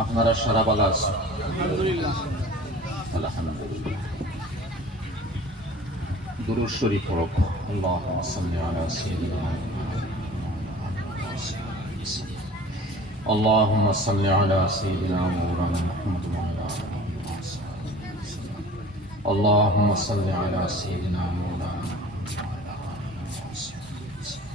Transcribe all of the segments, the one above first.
আপনারা সারা ভালো আছেন আলহামদুলিল্লাহ আলহামদুলিল্লাহ দুরুদ শরীফ পড়ক আল্লাহুম্মা সাল্লি আলা সাইয়্যিদিনা اللهم صل على سيدنا مولانا محمد وعلى آله وصحبه وسلم. اللهم صل على سيدنا مولانا محمد وعلى آله وصحبه وسلم.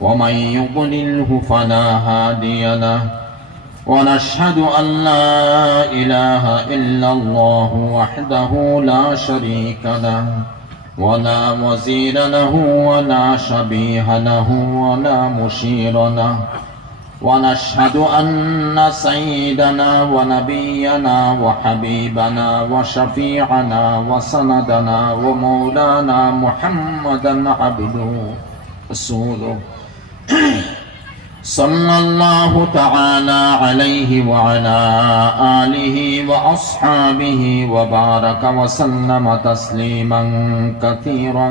ومن يضلله فلا هادي له ونشهد أن لا إله إلا الله وحده لا شريك له ولا وزير له ولا شبيه له ولا مشير له ونشهد أن سيدنا ونبينا وحبيبنا وشفيعنا وسندنا ومولانا محمدا عبده رسوله صلى الله تعالى عليه وعلى آله وأصحابه وبارك وسلم تسليما كثيرا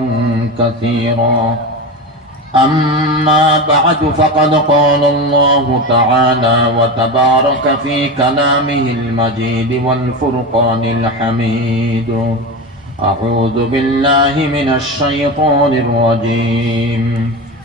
كثيرا أما بعد فقد قال الله تعالى وتبارك في كلامه المجيد والفرقان الحميد أعوذ بالله من الشيطان الرجيم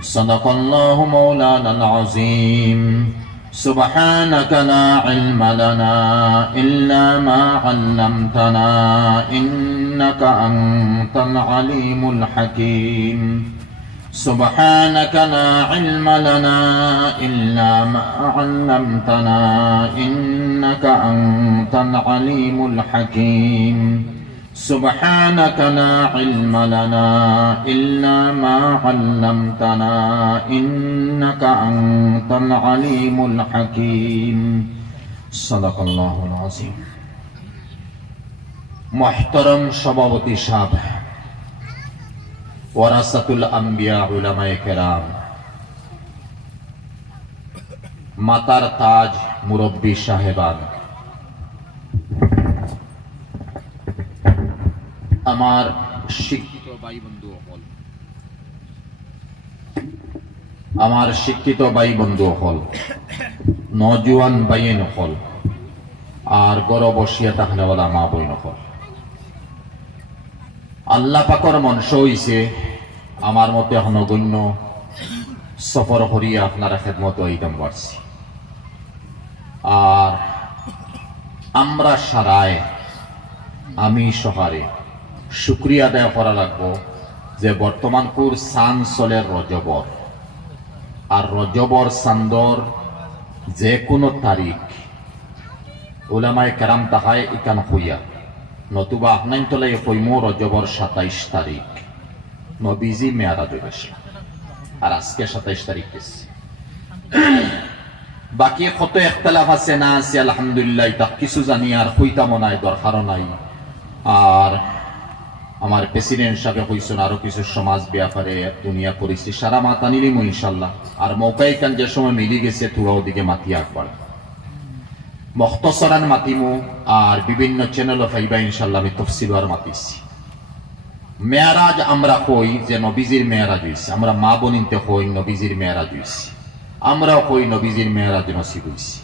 صدق الله مولانا العظيم. سبحانك لا علم لنا إلا ما علمتنا إنك أنت العليم الحكيم. سبحانك لا علم لنا إلا ما علمتنا إنك أنت العليم الحكيم. سبحانك لا علم لنا إلا ما علمتنا إنك أنت العليم الحكيم صدق الله العظيم محترم সভাপতি সাহেব ওয়ারাসাতুল আম্বিয়া উলামায়ে কেরাম মাতার তাজ মুরব্বী সাহেবান আমার শিক্ষিত ভাই বন্ধু হল আমার শিক্ষিত ভাই বন্ধু হল নজওয়ান বাইন হল আর গড় বসিয়া তাহলেওয়ালা মা বই হল আল্লাহ পাকর মনস হইছে আমার মতে নগণ্য সফর করিয়া আপনারা খেদমত আইতাম পারছি আর আমরা সারায় আমি সহারে। শুক্রিয়া আদায় করা লাগবো যে বর্তমান কুর সান চলে রজবর। আর রজবর চান্দর যে কোনো তারিখ। ওলামায় কেরাম তাহায় ইকান হইয়া নতুবা আপনার তলে কইমো রজবর সাতাইশ তারিখ। নবীজি মেয়ারাজ গেছে আর আজকে সাতাইশ তারিখ গেছে বাকি কত একতলাফ আছে না আছে, আলহামদুলিল্লাহ কিছু জানি আর হইতামো নাই, দরকারও নাই। আমার প্রেসিডেন্ট সাহেব কইছেন আরও কিছু সমাজ ব্যাপারে, দুনিয়া পরিস্থিতি সারা মাতা নিলিম ইনশাল্লাহ। আর মৌকাই কান যে সময় মিলি গেছে তুরা ওদিকে মাতি আকবার। মখতসরান মাতিমু, আর বিভিন্ন চ্যানেল ফাইবা ইনশাল্লাহ আমি তফসিল আর মাতিছি। মেয়ারাজ আমরা কই যে নবীজির মেয়ারাজ হইছে। আমরা মা বনিনতে কই নবীজির মেয়ারাজ হইছে। আমরাও কই নবীজির মেয়ারাজ নসিব হইছে।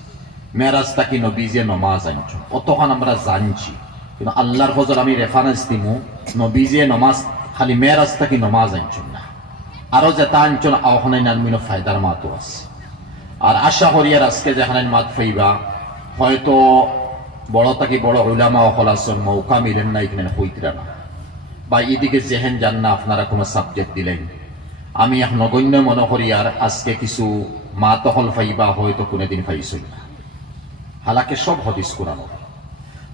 মেয়ারাজ তাকি নবীজে নমাজ আনছ অতক্ষণ আমরা জানছি। কিন্তু আল্লাহর ফজল আমি রেফারেন্স দিমু নবীজে নমাজ খালি মেয়ারাজ তাকি নমাজ আনছুন না আরও যেটা আনছুন আহনে নানমিনো ফায়দার মাতো আছে আর আশা করি আর আজকে যেখানে মাত ফাইবা হয়তো বড় থাকি বড় উলামা হলাসন মৌকা মিলেন না এখানে হইতরা না বা এদিকে জেহেন যান না আপনারা কোনো সাবজেক্ট দিলেন আমি এক নগণ্য মনে করি আর আজকে কিছু মা তহল ফাইবা হয়তো কোনোদিন ফাইছই না হালাকে সব হদিস কোরআন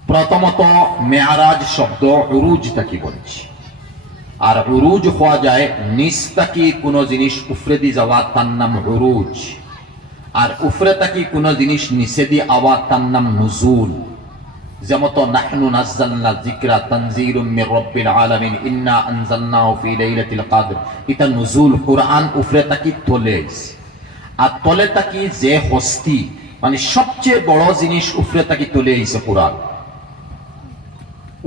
প্রথমত মেয়ারাজ শব্দ উরুজ তাকি বলেছি? আর উরুজ হওয়া যায় নিচ তাকি কোনো জিনিস উফরে দি যাওয়া তার নাম উরুজ। আর উফরে তাকি কোনো জিনিস নিচে দি আওয়া তার নাম নুজুল। যেমত নাহনু নাজ্জালনা যিকরা তানজিলুম মির রাব্বিল আলামিন, ইন্না আনজালনাহু ফি লাইলাতিল কদর। এটা নুজুল কুরআন উফরে তাকি তলে। আর তলে তাকি যে হস্তি? মানে সবচেয়ে বড় জিনিস উফরে তাকি তলে আইছে কুরআন।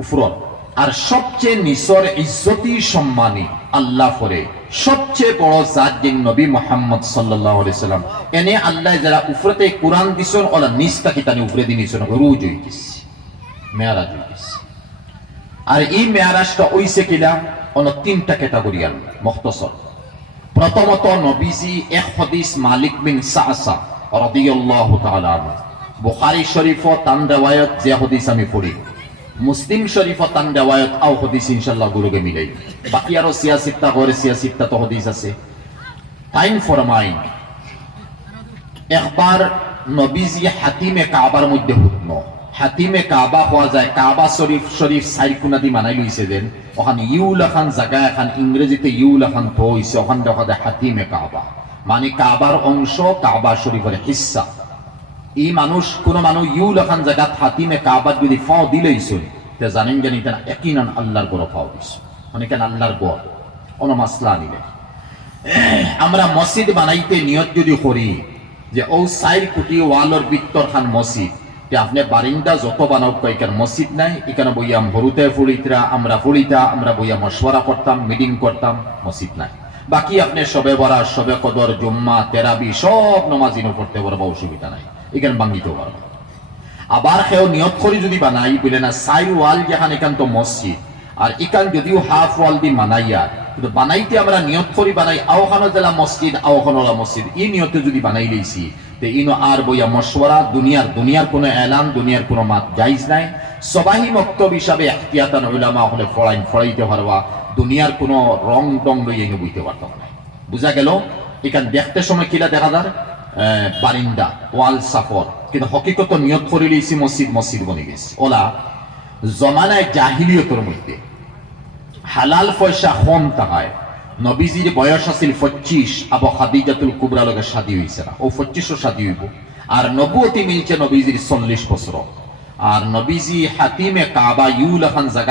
উফরত। আর সবচেয়ে নিসর ইজ্জতি সম্মানী আল্লাহ ফরে সবচেয়ে বড় জাত দিন নবী মোহাম্মদ আলাইহি সাল্লাম। এনে আল্লাহ যারা উফরতে কোরআন দিছন ওলা নিজ তাকি তানি উফরে দি নিছন রুজ হইতিস মেয়ারাজ হইতিস আর এই মেয়ারাজটা ওইছে কিলা অন তিনটা ক্যাটাগরি মুখতসর। প্রথমত নবীজি এক হদিস মালিক বিন সাসা রাদিয়াল্লাহু শরীফ তান রিওয়ায়াত যে হদিস আমি পড়ি। মুসলিম শরীফ তান রিওয়ায়াত আও হদিস ইনশাআল্লাহ গুলোকে মিলাই। বাকি আরও সিয়াসিত্তা করে সিয়াসিত্তা তো হদিস আছে। টাইম ফরমাইন একবার নবীজি হাতিমে কাবার মধ্যে হুতন। হাতিমে কাবা হওয়া যায়, কাবা শরীফ শরীফ কোণা মানাই লৈছে যেন ওখান ইউল এখন জাগা এখন ইংরেজিতে ইউল এখন থ হৈছে ওখান দেখা যায় হাতিমে কাবা। মানে কাবার অংশ, কাবা শরীফের হিস্সা ই মানুষ, কোন মানুষ, ইউল এখন জায়গাত হাতিমে কাবাত যদি ফাও দিলেইছিল তে জানেন জানি তেন একিনান আল্লাহর গড় ফাও দিছ। কেন আল্লাহর গড় অন মাসলা আনিলে আমরা মসজিদ বানাইতে নিয়ত যদি করি যে, ও চার কোটি ওয়ালর বিত্তর খান মসজিদ আপনি বারিন্দা যত বানাও এখানে মসজিদ নাই, এখানে বইয়াম হরুতে ফুড়িতরা আমরা ফুড়িতা আমরা বইয়া মশওয়ারা করতাম, মিটিং করতাম, মসজিদ নাই। বাকি আপনি সবে বরা সবে কদর, জুম্মা, তেরাবি, সব নমাজিনও পড়তে পারব অসুবিধা নাই। এখানে বাঙ্গিতেও পারব আবার সেও নিয়ত করে যদি বানাই বলে না সাই ওয়াল যেখান এখান তো মসজিদ। আর এখান যদিও হাফ ওয়াল দি বানাইয়া কিন্তু বানাইতে আমরা নিয়ত করি বানাই আওখানো জেলা মসজিদ আওখানোলা মসজিদ। এই নিয়তে যদি বানাই লইছি তে ইনো আর বইয়া মশওয়ারা দুনিয়ার দুনিয়ার কোনো এলান দুনিয়ার কোনো মাত জাইজ নাই। সবাই মক্তব হিসাবে এখতিয়াতান উলামা হলে ফড়াইন ফড়াইতে পারবা দুনিয়ার কোনো রং টং লই এনে বুঝতে পারতাম না বুঝা গেল? এখান দেখতে সময় কিলা দেখা আহ, বারিন্দা, ওয়াল সাফর। কিন্তু হকিকত নিয়ত করে লইছি মসজিদ মসজিদ বনে গেছে। ওলা, জমানায় জাহিলিয়তর মধ্যে। হালাল পয়সা কম তাহায়। নবীজির বয়স আছিল পঁচিশ, আবু খাদিজাতুল কুবরা লগে শাদি হইছে না। ও পঁচিশও শাদি হইব। আর নবুয়তি মিলছে নবীজির চল্লিশ বছর আর নবীজি হাতিমে কাবা ইউল এখন জায়গা